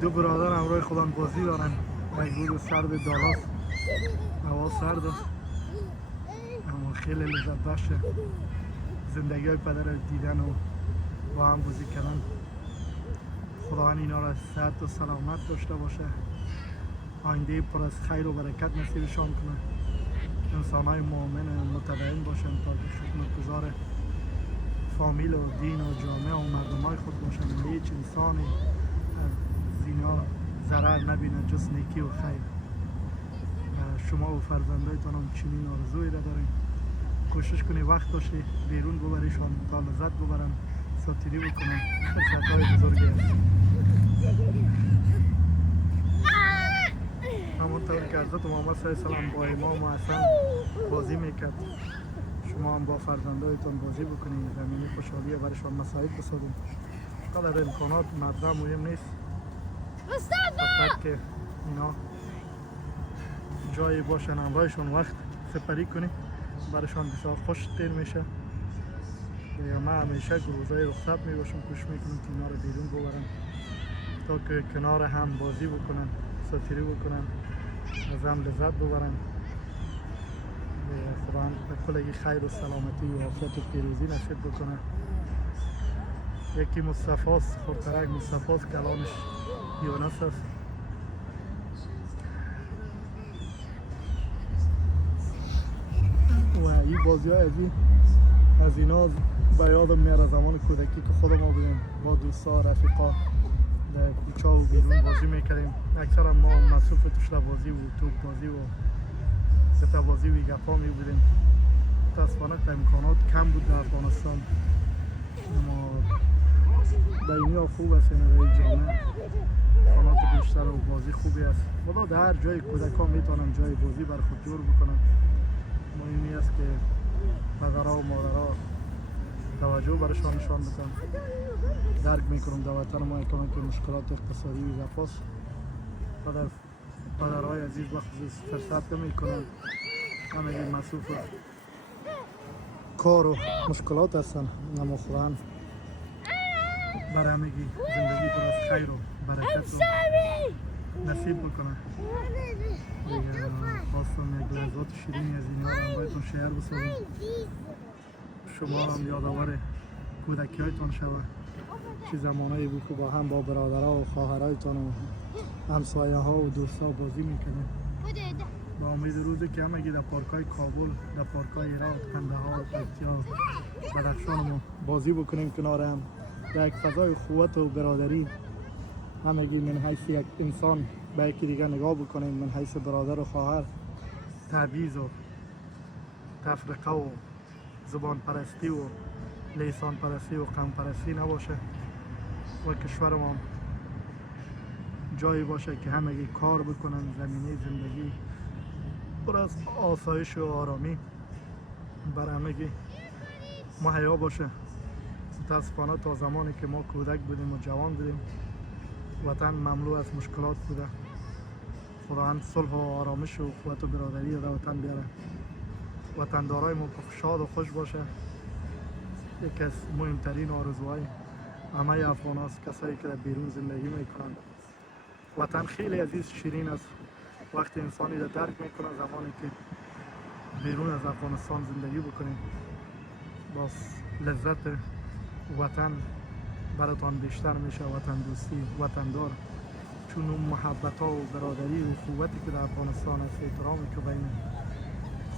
دو برادر همراه خودم بازی دارن. مجبور سرد دالاست، هوا سرد است اما خیلی لذت بخشه زندگی های پدر دیدن و با هم بازی کردن. خداوند اینا را صحت و سلامت داشته باشه، آینده پر از خیر و برکت نصیبشان کنه، انسان های مؤمن متدین باشن تا که خدمتگزار فامیل و دین و جامعه و مردم های خود باشن. هیچ انسانی از اینا ضرر نبینه جز نیکی و خیر. شما و فرزندایتان هم چنین آرزویی را دارین. کوشش کنی وقت داشتی بیرون ببریشان تا لذت ببرن، ساتیری بکنن. فرصت های بزرگی است. همونطور که حضرت محمد صلی الله علیه و با امام و حسن بازی میکرد، شما هم با فرزندایتان بازی بکنید، زمینی خوشحالی برایشان مساعد بسازید. قدر امکانات مردم مهم نیست، فقط که اینا جایی باشن همراهشون وقت سپری کنی برایشان بسیار خوش تیر میشه. من همیشه روزای رخصت میباشم کوشش میکنم که اینا رو بیرون ببرم تا که کنار هم بازی بکنن، ساتیری بکنن، از هم لذت ببرن. خداوند به کلگی خیر و سلامتی و عافیت و پیروزی نصیب بکنه. یکی مصطفی است، خورترک مصطفی است، کلامش یونس است. و این بازی های از اینا به یادم میاره زمان کودکی که خود ما بودیم با دوستا رفیقا در کوچه و بیرون بازی میکردیم. اکثر ما مصروف توشلا بازی و توپ بازی و ستا بازی و گپا می بودیم. متاسفانه امکانات کم بود در افغانستان، اما در اینجا خوب است. در جامعه امکانات بیشتر و بازی خوبی است. خدا در هر جای کودکان میتونن جای بازی بر خود جور بکنن. مهمی است که پدرها و مادرها توجه برشان نشان بدن. درک میکنم در وطن ما که مشکلات اقتصادی و زفاست، پدرهای عزیز بخصوص فرصت نمیکنن، همه مصروف کار و مشکلات هستن. اما خداوند برای همگی زندگی پر از خیر و برکت و نصیب بکنه. دیگه خواستم یک لحظات شیرینی از اینا رو برایتون شیر بسازم، شما هم یادآور کودکی هایتان شود. چه زمانایی بود که با هم با برادرها و خواهرایتان و همسایه ها و دوستا بازی میکنه. با امید روزی که همگی در پارکای کابل، در پارکای هرات، قندهار، پکتیا، بدخشان ما بازی بکنیم کنار هم در یک فضای قوت و برادری. همگی من حیث یک انسان به یکی دیگه نگاه بکنیم، من حیث برادر و خواهر. تبعیض و تفرقه و زبان پرستی و لیسان پرستی و قوم پرستی نباشه و کشور ما جایی باشه که همگی کار بکنن، زمینه زندگی پر از آسایش و آرامی بر همگی مهیا باشه. متاسفانه تا زمانی که ما کودک بودیم و جوان بودیم وطن مملو از مشکلات بوده. خداوند صلح و آرامش و قوت و برادری در وطن بیاره. وطندارای ما شاد و خوش باشه. یکی از مهمترین آرزوهای همه افغان هاست، کسایی که در بیرون زندگی میکنن. وطن خیلی عزیز شیرین است وقتی انسانی را درک میکنه. زمانی که بیرون از افغانستان زندگی بکنید باز لذت وطن براتان بیشتر میشه. وطن دوستی، وطندار، چون اون محبت ها و برادری و قوتی که در افغانستان است، احترامی که بین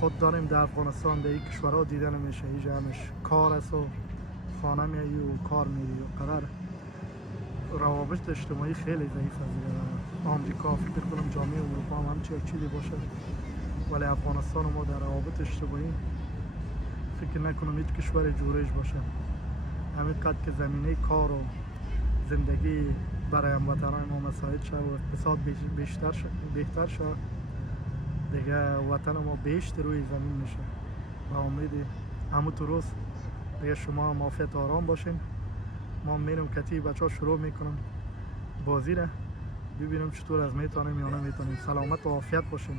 خود داریم در افغانستان در این کشورها دیده نمیشه. اینجا همش کار است و خانه میایی و کار میری و قدر روابط اجتماعی خیلی ضعیف است. آمریکا فکر کنم جامعه اروپا هم همچی یک چیزی باشه، ولی افغانستان ما در روابط اجتماعی فکر نکنم هیچ کشور جورش باشه. همین قد که زمینه کار و زندگی برای هموطنان ما مساعد شد و اقتصاد بهتر شد، دیگه وطن ما بیشتر روی زمین میشه. و امید همون روز دیگه شما هم عافیت آرام باشین. ما میرم کتی بچه ها شروع میکنم بازی را، ببینم چطور از میتونیم یا نمیتونیم. سلامت و عافیت باشین.